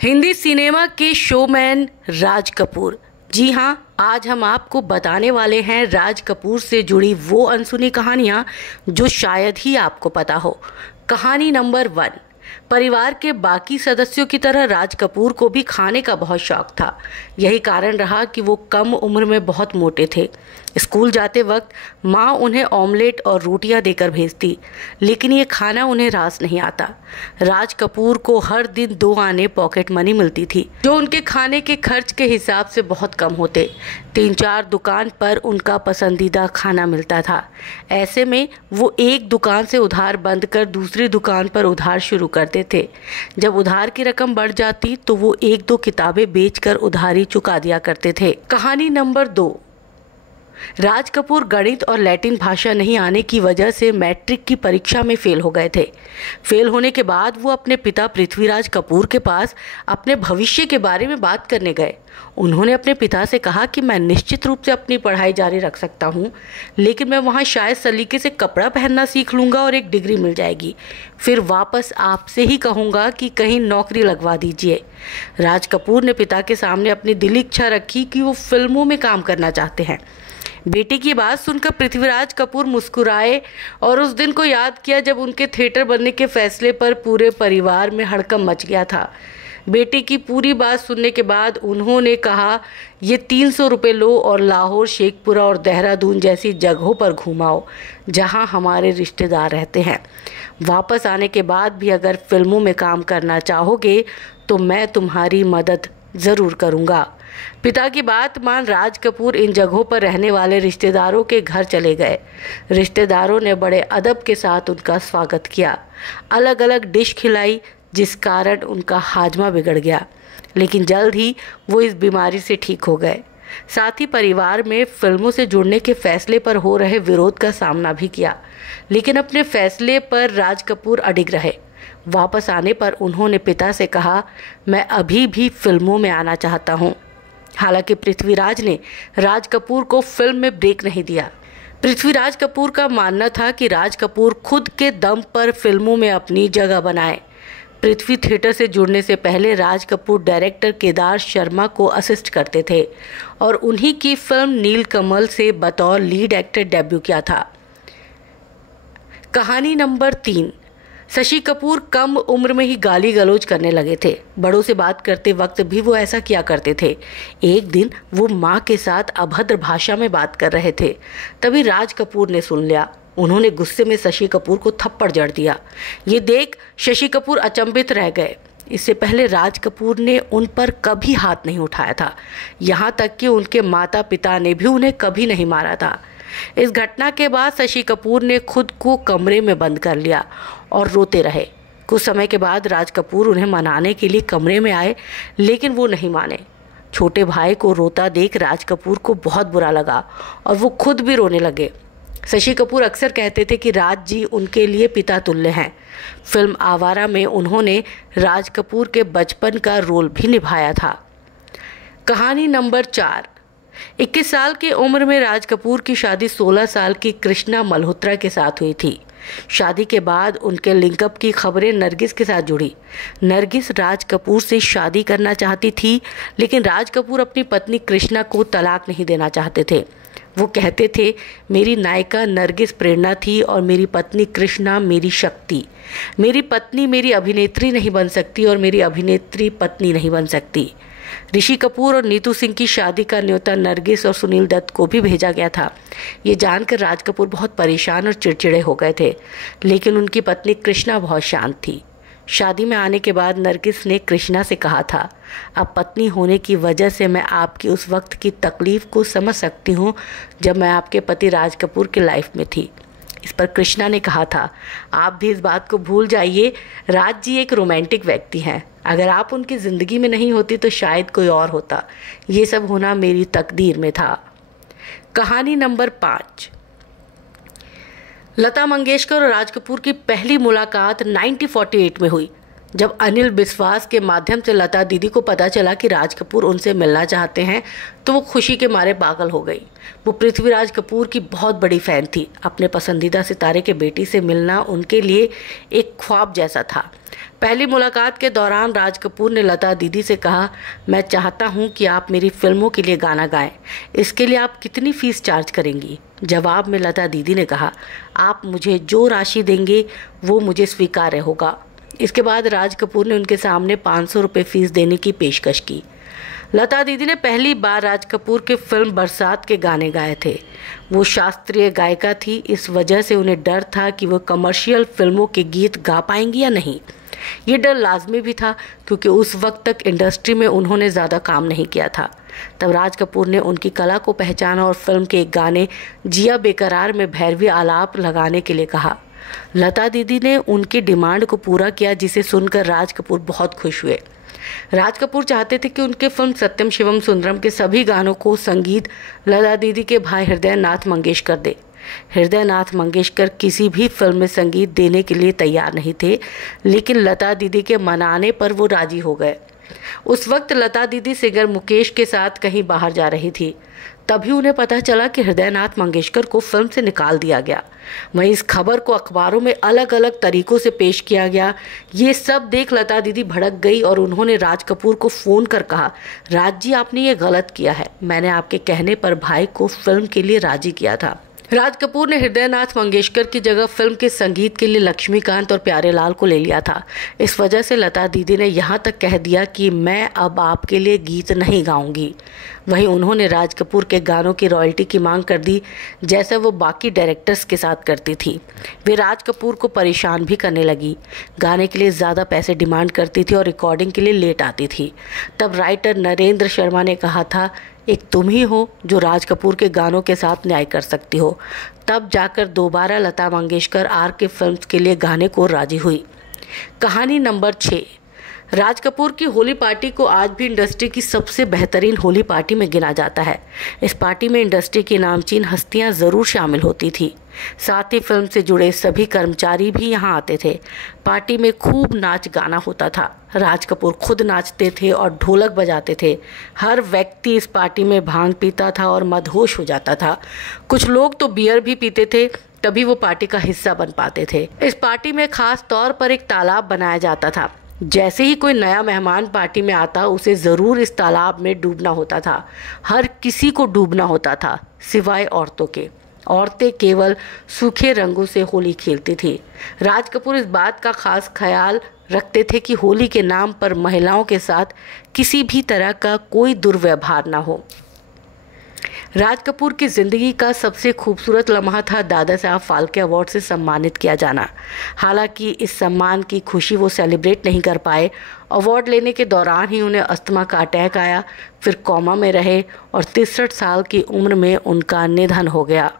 Hindi cinema के showman Raj Kapoor. जी हाँ, आज हम आपको बताने वाले हैं राज कपूर से जुड़ी वो अनसुनी कहानियाँ जो शायद ही आपको पता हो। कहानी नंबर 1। परिवार के बाकी सदस्यों की तरह राज कपूर को भी खाने का बहुत शौक था। यही कारण रहा कि वो कम उम्र में बहुत मोटे थे। स्कूल जाते वक्त माँ उन्हें ऑमलेट और रोटियां देकर भेजती, लेकिन ये खाना उन्हें रास नहीं आता। राज कपूर को हर दिन 2 आने पॉकेट मनी मिलती थी, जो उनके खाने के खर्च के हिसाब से बहुत कम होते। 3-4 दुकान पर उनका पसंदीदा खाना मिलता था। ऐसे में वो एक दुकान से उधार बंद कर दूसरी दुकान पर उधार शुरू करते थे। जब उधार की रकम बढ़ जाती तो वो 1-2 किताबें बेचकर उधारी चुका दिया करते थे। कहानी नंबर 2। राज कपूर गणित और लैटिन भाषा नहीं आने की वजह से मैट्रिक की परीक्षा में फेल हो गए थे। फेल होने के बाद वो अपने पिता पृथ्वीराज कपूर के पास अपने भविष्य के बारे में बात करने गए। उन्होंने अपने पिता से कहा कि मैं निश्चित रूप से अपनी पढ़ाई जारी रख सकता हूँ, लेकिन मैं वहाँ शायद सलीके से कपड़ा पहनना सीख लूँगा और एक डिग्री मिल जाएगी। फिर वापस आपसे ही कहूँगा कि कहीं नौकरी लगवा दीजिए। राज कपूर ने पिता के सामने अपनी दिली इच्छा रखी कि वो फिल्मों में काम करना चाहते हैं। बेटे की बात सुनकर पृथ्वीराज कपूर मुस्कुराए और उस दिन को याद किया जब उनके थिएटर बनने के फैसले पर पूरे परिवार में हड़कंप मच गया था। बेटे की पूरी बात सुनने के बाद उन्होंने कहा, ये 300 रुपये लो और लाहौर, शेखपुरा और देहरादून जैसी जगहों पर घुमाओ जहां हमारे रिश्तेदार रहते हैं। वापस आने के बाद भी अगर फिल्मों में काम करना चाहोगे तो मैं तुम्हारी मदद ज़रूर करूँगा। पिता की बात मान राज कपूर इन जगहों पर रहने वाले रिश्तेदारों के घर चले गए। रिश्तेदारों ने बड़े अदब के साथ उनका स्वागत किया, अलग अलग डिश खिलाई, जिस कारण उनका हाजमा बिगड़ गया, लेकिन जल्द ही वो इस बीमारी से ठीक हो गए। साथ ही परिवार में फिल्मों से जुड़ने के फैसले पर हो रहे विरोध का सामना भी किया, लेकिन अपने फैसले पर राज कपूर अडिग रहे। वापस आने पर उन्होंने पिता से कहा, मैं अभी भी फिल्मों में आना चाहता हूँ। हालांकि पृथ्वीराज ने राज कपूर को फिल्म में ब्रेक नहीं दिया। पृथ्वीराज कपूर का मानना था कि राज कपूर खुद के दम पर फिल्मों में अपनी जगह बनाए। पृथ्वी थिएटर से जुड़ने से पहले राज कपूर डायरेक्टर केदार शर्मा को असिस्ट करते थे और उन्हीं की फिल्म नीलकमल से बतौर लीड एक्टर डेब्यू किया था। कहानी नंबर 3। शशि कपूर कम उम्र में ही गाली गलौज करने लगे थे। बड़ों से बात करते वक्त भी वो ऐसा किया करते थे। एक दिन वो माँ के साथ अभद्र भाषा में बात कर रहे थे, तभी राज कपूर ने सुन लिया। उन्होंने गुस्से में शशि कपूर को थप्पड़ जड़ दिया। ये देख शशि कपूर अचंभित रह गए। इससे पहले राज कपूर ने उन पर कभी हाथ नहीं उठाया था, यहाँ तक कि उनके माता पिता ने भी उन्हें कभी नहीं मारा था। इस घटना के बाद शशि कपूर ने खुद को कमरे में बंद कर लिया और रोते रहे। कुछ समय के बाद राज कपूर उन्हें मनाने के लिए कमरे में आए, लेकिन वो नहीं माने। छोटे भाई को रोता देख राज कपूर को बहुत बुरा लगा और वो खुद भी रोने लगे। शशि कपूर अक्सर कहते थे कि राज जी उनके लिए पिता तुल्य हैं। फिल्म आवारा में उन्होंने राज कपूर के बचपन का रोल भी निभाया था। कहानी नंबर 4। 21 साल की उम्र में राज कपूर की शादी 16 साल की कृष्णा मल्होत्रा के साथ हुई थी। शादी के बाद उनके लिंकअप की खबरें नरगिस के साथ जुड़ी। नरगिस राज कपूर से शादी करना चाहती थी, लेकिन राज कपूर अपनी पत्नी कृष्णा को तलाक नहीं देना चाहते थे। वो कहते थे, मेरी नायिका नरगिस प्रेरणा थी और मेरी पत्नी कृष्णा मेरी शक्ति। मेरी पत्नी मेरी अभिनेत्री नहीं बन सकती और मेरी अभिनेत्री पत्नी नहीं बन सकती। ऋषि कपूर और नीतू सिंह की शादी का न्योता नरगिस और सुनील दत्त को भी भेजा गया था। ये जानकर राज कपूर बहुत परेशान और चिड़चिड़े हो गए थे, लेकिन उनकी पत्नी कृष्णा बहुत शांत थी। शादी में आने के बाद नरगिस ने कृष्णा से कहा था, अब पत्नी होने की वजह से मैं आपकी उस वक्त की तकलीफ़ को समझ सकती हूँ जब मैं आपके पति राज कपूर की लाइफ में थी। इस पर कृष्णा ने कहा था, आप भी इस बात को भूल जाइए, राज जी एक रोमांटिक व्यक्ति हैं। अगर आप उनकी ज़िंदगी में नहीं होती तो शायद कोई और होता। ये सब होना मेरी तकदीर में था। कहानी नंबर 5। लता मंगेशकर और राज कपूर की पहली मुलाकात 1948 में हुई, जब अनिल विश्वास के माध्यम से लता दीदी को पता चला कि राज कपूर उनसे मिलना चाहते हैं तो वो खुशी के मारे पागल हो गई। वो पृथ्वीराज कपूर की बहुत बड़ी फ़ैन थी। अपने पसंदीदा सितारे के बेटी से मिलना उनके लिए एक ख्वाब जैसा था। पहली मुलाकात के दौरान राज कपूर ने लता दीदी से कहा, मैं चाहता हूँ कि आप मेरी फिल्मों के लिए गाना गाएं। इसके लिए आप कितनी फ़ीस चार्ज करेंगी? जवाब में लता दीदी ने कहा, आप मुझे जो राशि देंगे वो मुझे स्वीकार्य होगा। इसके बाद राज कपूर ने उनके सामने 500 रुपये फ़ीस देने की पेशकश की। लता दीदी ने पहली बार राज कपूर के फिल्म बरसात के गाने गाए थे। वो शास्त्रीय गायिका थी, इस वजह से उन्हें डर था कि वो कमर्शियल फिल्मों के गीत गा पाएंगी या नहीं। ये डर लाजमी भी था क्योंकि उस वक्त तक इंडस्ट्री में उन्होंने ज़्यादा काम नहीं किया था। तब राज कपूर ने उनकी कला को पहचाना और फिल्म के एक गाने जिया बेकरार में भैरवी आलाप लगाने के लिए कहा। लता दीदी ने उनकी डिमांड को पूरा किया, जिसे सुनकर राज कपूर बहुत खुश हुए। राज कपूर चाहते थे कि उनके फिल्म सत्यम शिवम सुंदरम के सभी गानों को संगीत लता दीदी के भाई हृदय नाथ मंगेशकर दे। हृदय नाथ मंगेशकर किसी भी फिल्म में संगीत देने के लिए तैयार नहीं थे, लेकिन लता दीदी के मनाने पर वो राजी हो गए। उस वक्त लता दीदी सिंगर मुकेश के साथ कहीं बाहर जा रही थी। तभी उन्हें पता चला कि हृदय नाथ मंगेशकर को फिल्म से निकाल दिया गया। वहीं इस खबर को अखबारों में अलग अलग तरीकों से पेश किया गया। ये सब देख लता दीदी भड़क गई और उन्होंने राज कपूर को फ़ोन कर कहा, राज जी आपने ये गलत किया है, मैंने आपके कहने पर भाई को फिल्म के लिए राजी किया था। राज कपूर ने हृदय नाथ मंगेशकर की जगह फिल्म के संगीत के लिए लक्ष्मीकांत और प्यारेलाल को ले लिया था। इस वजह से लता दीदी ने यहाँ तक कह दिया कि मैं अब आपके लिए गीत नहीं गाऊंगी। वहीं उन्होंने राज कपूर के गानों की रॉयल्टी की मांग कर दी, जैसा वो बाकी डायरेक्टर्स के साथ करती थी। वे राज कपूर को परेशान भी करने लगी, गाने के लिए ज़्यादा पैसे डिमांड करती थी और रिकॉर्डिंग के लिए लेट आती थी। तब राइटर नरेंद्र शर्मा ने कहा था, एक तुम ही हो जो राज कपूर के गानों के साथ न्याय कर सकती हो। तब जाकर दोबारा लता मंगेशकर आर के फिल्म्स के लिए गाने को राजी हुई। कहानी नंबर 6। राज कपूर की होली पार्टी को आज भी इंडस्ट्री की सबसे बेहतरीन होली पार्टी में गिना जाता है। इस पार्टी में इंडस्ट्री की नामचीन हस्तियां ज़रूर शामिल होती थी। साथ ही फिल्म से जुड़े सभी कर्मचारी भी यहां आते थे। पार्टी में खूब नाच गाना होता था। राज कपूर खुद नाचते थे और ढोलक बजाते थे। हर व्यक्ति इस पार्टी में भांग पीता था और मदहोश हो जाता था। कुछ लोग तो बियर भी पीते थे, तभी वो पार्टी का हिस्सा बन पाते थे। इस पार्टी में खास तौर पर एक तालाब बनाया जाता था। जैसे ही कोई नया मेहमान पार्टी में आता, उसे ज़रूर इस तालाब में डूबना होता था। हर किसी को डूबना होता था सिवाय औरतों के। औरतें केवल सूखे रंगों से होली खेलती थी। राज कपूर इस बात का खास ख्याल रखते थे कि होली के नाम पर महिलाओं के साथ किसी भी तरह का कोई दुर्व्यवहार ना हो। राज कपूर की ज़िंदगी का सबसे खूबसूरत लम्हा था दादा साहब फाल्के अवार्ड से सम्मानित किया जाना। हालांकि इस सम्मान की खुशी वो सेलिब्रेट नहीं कर पाए। अवार्ड लेने के दौरान ही उन्हें अस्थमा का अटैक आया, फिर कोमा में रहे और 63 साल की उम्र में उनका निधन हो गया।